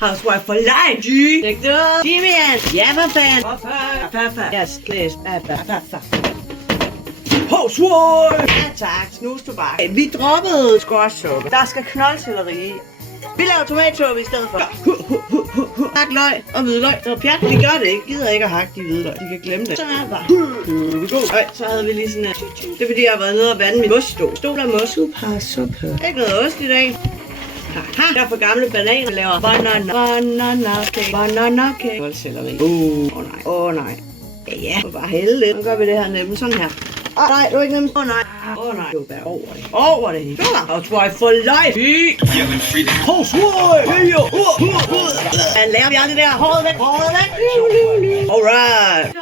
Housewife for life. G. Læg det op. Jimmy. Ja, hvad fanden? Hvorfor? Yes, please. Housewife. Ja, tak. Snus tobak. Vi droppede squashsuppe. Der skal knoldselleri i. Vi laver tomatsuppe i stedet for. Hak løg og hvidløg. Så pjat, vi gør det ikke. Gider ikke at hakke de hvidløg. De kan glemme det. Så er det bare. Så havde vi lige sådan her. Det er fordi, jeg har været nede og vande min oststol. Stol af mos. Suppe. Ikke noget ost i dag. Jeg er for gamle bananer. Jeg laver banana cake. Knoldselleri. Åh nej. Ja, bare hælde lidt. Nu gør vi det her nemt. Sådan her. Nej, det var ikke nemt. Nej. Du er over det. Housewife for life. Housewife. Han lærer vi aldrig der. Håret væk. Alright.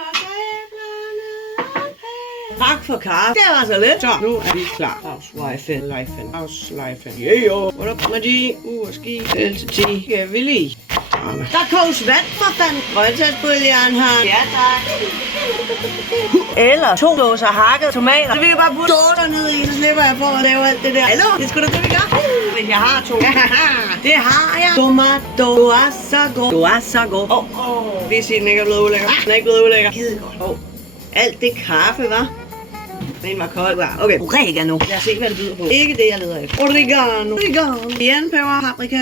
Tak for kaffe. Det var så lidt. Så, nu er vi klar. Housewife. Yeah. What up, Magie? Ski. LTT. Ja, vi lige. Der koges vand for fanden. Grøntsagsbouillon her. Ja, tak. Eller 2 dåser hakket tomater. Det vil jeg bare putte dåser ned i, så slipper jeg for at lave alt det der. Hallo, det er sgu da det, vi gør. Hvis jeg har 2. Det har jeg. Tomato. Du er så god. Hvis den ikke er blevet ulækker. Den er ikke blevet ulækker. Skide godt. Alt det kaffe, hva'? Den var kold. Okay. Oregano. Lad os se, hvad det byder på. Ikke det, jeg leder efter. Oregano. Jernpeber. Paprika.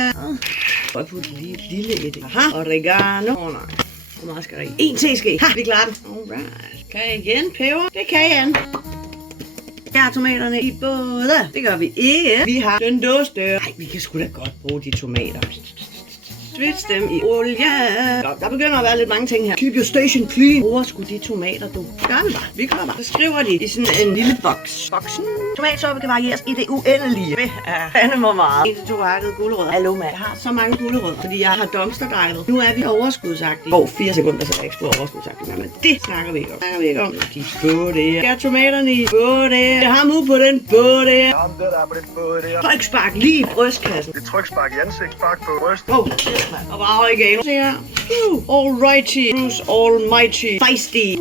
Jeg putte lige lille i det. Aha. Oregano. Nej. Hvor meget skal der i? 1 teske. Ha, vi klarer den. Alright. Kan jeg igen peber? Det kan jeg. Jeg har tomaterne i både. Det gør vi ikke. Vi har den dåste. Nej, vi kan sgu da godt bruge de tomater. Svits dem i olie. Der begynder at være lidt mange ting her. Keep your station clean. Bruger sgu de tomater, du. Gør det bare. Vi gør bare. Så skriver de i sådan en lille boks. Boksen. Tomatsuppe kan varieres i det uendelige. Det er fandme meget. 1-2 hakkede gulerødder. Hallo, mand. Jeg har så mange gulerødder, fordi jeg har dumpsterdejlet. Nu er vi overskudsagtige. 4 sekunder, så er jeg ikke overskudsagtige. Men det snakker vi ikke om. De både. Jeg har tomaterne i både. Jeg har mu på den både. Jamen, det der på den både der. Trykspark lige i brystkassen. Det er trykspark i ansigtspark på bryst. Og bare oregano. Se her. Alrighty. Bruce Almighty. Feisty. Jeg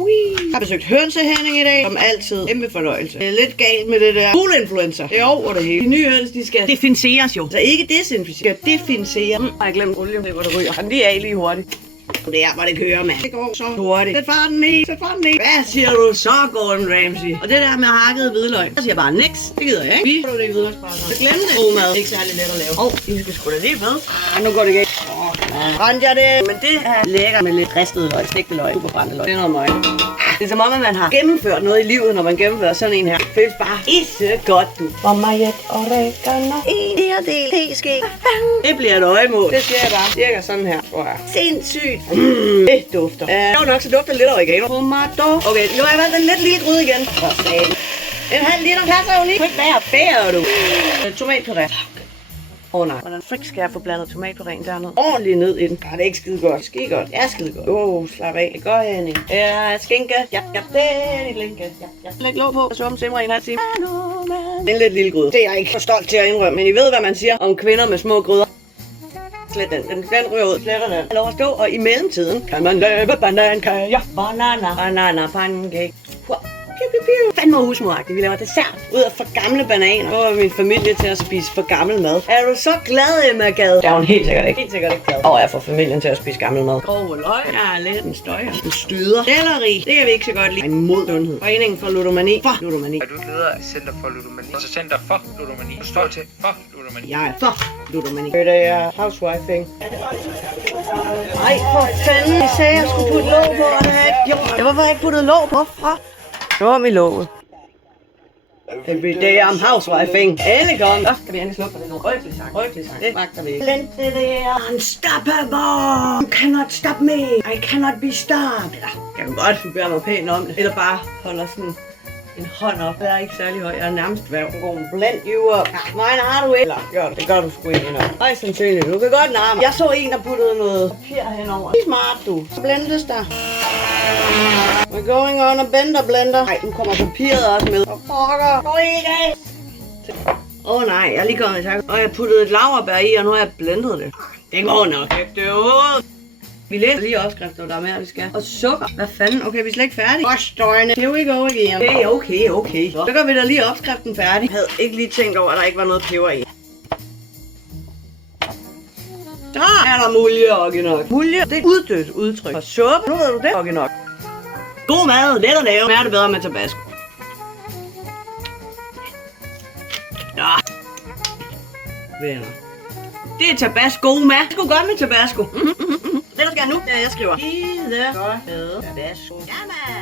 har besøgt hønsehænding i dag. Som altid. Kæmpe fornøjelse. Det er lidt galt med det der fugleinfluencer. Det er over det hele. De nye høns, de skal definceres jo. Så ikke desinficere. Defincere. Jeg har glemt olie. Det går der ryger. Og de er lige hurtigt. Det er, hvor det kører, mand. Det går så hurtigt. Sæt farten i. Hvad siger du så, Gordon Ramsay? Og det der med hakket hvidløg. Jeg siger bare niks. Det gider jeg ikke. Vi får det ikke hvidløgsbrænder. Så glem det. God mad. Ikke særlig let at lave. I skal sgu da lige med. Nu går det galt. Brændte jeg det. Men det er lækkert med lidt ristet løg. Stegte løg. Super brændte løg. Det er noget møg. Det er som om, at man har gennemført noget i livet, når man gennemfører sådan en her. Føles bare isse godt, du. For mig et oregano. En del teske. Det bliver et øjemål. Det siger jeg bare. Cirka sådan her, tror jeg. Sindssygt. Det dufter. Det var nok, så dufter lidt oregano. Tomato. Okay, nu har jeg valgt en lidt lille gryde igen. For satan. En halv liter passer jo lige. Ikke være bærer, du. Tomatpuré. Nej. Hvordan frik skal jeg få blandet tomatpuréen dernede? Ordentligt ned i den. Det er ikke skide godt. Skide godt. Ja, skide godt. Slap af. Det går Henning. Ja, skinke. Ja. Det er lidt linke. Ja. Læg låg på. Suppen simmer i en halv time. Det er en lidt lille gryde. Det er jeg ikke for stolt til at indrømme. Men I ved, hvad man siger om kvinder med små gryder. Slet den. Den ryger ud. Sletter den. Lov at stå. Og i mellemtiden kan man lave banankager. Banana pancake. Fandme husmoragtigt. Vi laver dessert ud af for gamle bananer. Nu er min familie til at spise for gammel mad. Er du så glad, Emma Gad? Det er hun helt sikkert ikke. Og jeg får familien til at spise gammel mad. Grove løg. Ja, lidt en støjer. En styder. Selleri. Det kan vi ikke så godt lide. Imod sundhed. Foreningen for ludomani. For ludomani. Er du leder af Center for Ludomani? Altså Center for Ludomani. Du står til for ludomani. Jeg er for ludomani. Det er housewifing. Ej, for fanden. Jeg sagde, jeg skulle putte låg på, og det har jeg ikke gjort. Hvorfor har jeg ikke puttet låg på? Nu er vi lovet. Everyday I'm housewifing. Endelig kom. Så skal vi endelig slukke for det nu. Rygelig sang. Det magter vi ikke. Blend det der. Unstoppable. You cannot stop me. I cannot be stopped. Ja, kan du godt. Du bærer mig pænt om det. Eller bare holder sådan en hånd op. Jeg er ikke særlig høj. Jeg er nærmest væv. Blend you up. Mine har du ikke. Eller gør det. Det gør du sgu ikke endnu. Ej, sandsynligt. Du kan godt narme. Jeg så en, der puttede noget papir henover. Det er smart, du. Så blendes der. We're going on a blender. Ej, nu kommer papiret også med. Gå ikke. Nej, jeg er lige kommet i tak. Og jeg puttede et laurbær i, og nu har jeg blendet det. Det går nok. Det er ud. Vi læser lige opskriften, der er mere, vi skal. Og sukker. Hvad fanden? Okay, vi er slet ikke færdige. Here we go again. Det er okay. Så gør vi da lige opskriften færdig. Jeg havde ikke lige tænkt over, at der ikke var noget peber i. Der er der mulje, Okkenok. Mulje, det er et uddødt udtryk for suppe. Nu ved du det, Okkenok. God mad, let at lave. Smager det bedre med tabasco. Ja. Venner. Det er tabasco, mad. Det skulle godt med tabasco. Det der skal nu, jeg skriver. Skide godt med tabasco. Jamen.